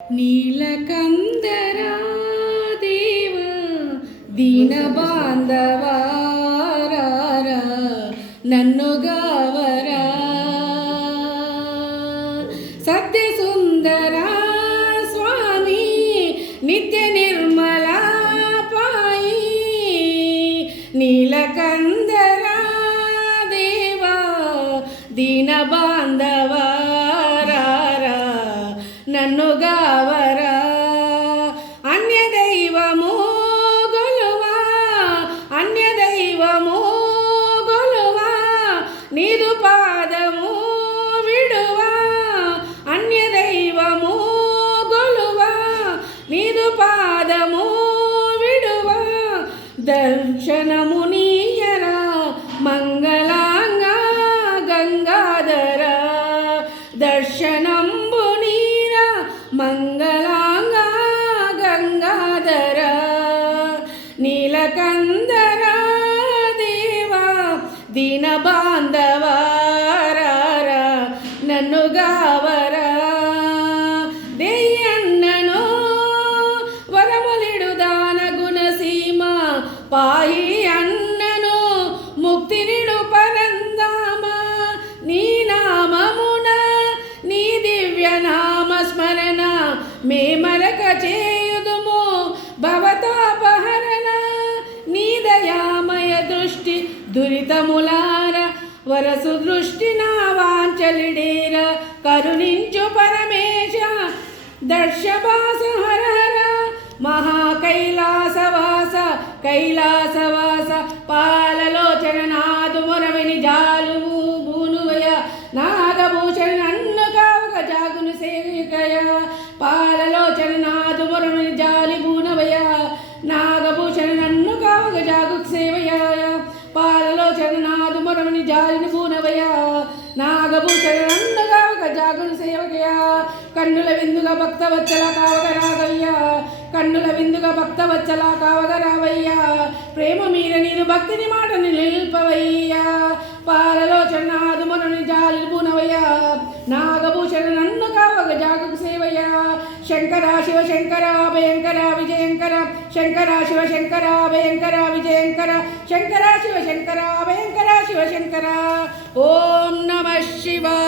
నీలకందరా దేవ దీన బాంధవారా నన్ను గావరా సత్య సుందరా స్వామి నిత్య నిర్మలా పాయి. నీలకందరా దేవా దీన బాంధవారా పాదము విడువ దర్శనము నీయరా మంగళాంగా గంగాధర. దర్శనంబు నీరా మంగళాంగా గంగాధర. నీలకందర దేవా దీన బాంధవారా నన్ను గావరా పాయి అన్నను ముక్తినిడు పరందామ నీ నామమున నీ దివ్య నామ స్మరణ మే మరక చేయుదుము. భవతాపహరణ నీ దయామయ దృష్టి దురితములార. వరసు దృష్టి నా వాంచలిడేర కరుణించు పరమేశ. దర్శభాస హర హర మహాకైలా కైలాసవాస పాలలోచన నాదు మొరవిని జాలువు భూనువయ నాగభూషణ నన్ను కావుక జాగును సేవికయ. పాలలోచన నాదు మొరవిని జాలి భూనవయ నాగభూషణ నన్ను కావుక జాగు సేవయ. పాలలోచన నాదు మొరవిని జాలిని భూనవయ నాగభూషణ నన్ను కన్నుల విందుగా భక్త వచ్చలా కావగరాగయ్యా కన్నుల విందుగా భక్త వచ్చలా కావగరావయ్యా. ప్రేమ మీర నీరు భక్తిని మాటని నిల్పవయ్యా. పాలలోచన నాదు జాలిపునవయ్యా నాగభూషణ నన్ను కావగ జాగ సేవయ్యా. శంకర శివ శంకర భయంకర విజయంకర. శంకర శివ శంకర భయంకర విజయంకర. శంకర శివ శంకర భయంకర శివ శంకర ఓం నమ శివాయ